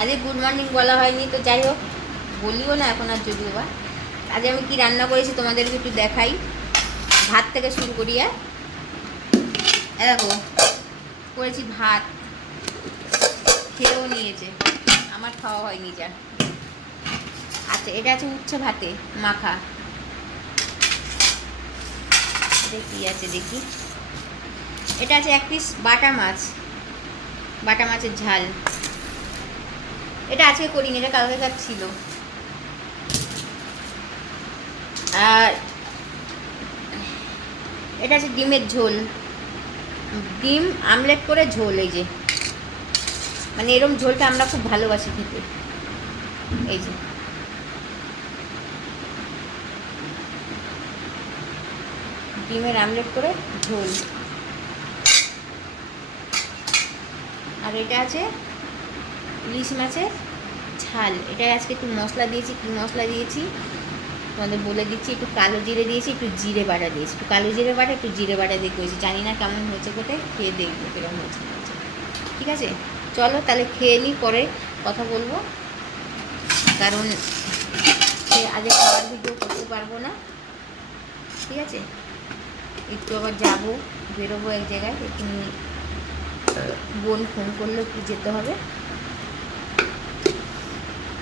আজকে good morning বলা হয়নি, তো যাই হোক বলিও না এখন আর, যদিও বা আজ আমি কি রান্না করেছি তোমাদেরকে একটু দেখাই। ভাত থেকে শুরু করি। দেখো করেছি ভাত, খেয়েও নিয়েছে, আমার খাওয়া হয়নি যা। আচ্ছা, এটা আছে উচ্ছে ভাতে মাখা। এটা কি আছে দেখি, এটা আছে 1 পিস বাটা মাছ, বাটা মাছের ঝাল। এটা আজকে করিনি, এটা কালকে কাজ ছিল। আর এটা আছে ডিমের ঝোল, ডিম আমলেট করে ঝোল। এই যে মানে এরকম ঝোলটা আমরা খুব ভালোবাসি খেতে। এই যে ডিমের আমলেট করে ঝোল। আর এটা আছে ইলিশ মাছের ঝাল। এটা আজকে একটু মশলা দিয়েছি, কী মশলা দিয়েছি তোমাদের বলে দিচ্ছি। একটু কালো জিরে দিয়েছি, একটু জিরে বাটা দিয়েছি, একটু কালো জিরে বাটা, একটু জিরে বাটা দিয়ে করেছি। জানি না কেমন হয়েছে, কোথায় খেয়ে দেখবো কিরকম হয়েছে। ঠিক আছে, চলো তাহলে খেয়ে নিই, পরে কথা বলবো। কারণ আজকে খাবার ভিডিও করতে পারবো না। ঠিক আছে, একটু আবার যাবো, বেরোবো এক জায়গায়, একটু বোন ফোন করলে একটু যেতে হবে।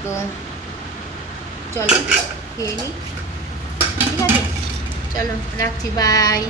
তো চলো খেয়ে নিই। ঠিক আছে, চলো রাখছি, বাই।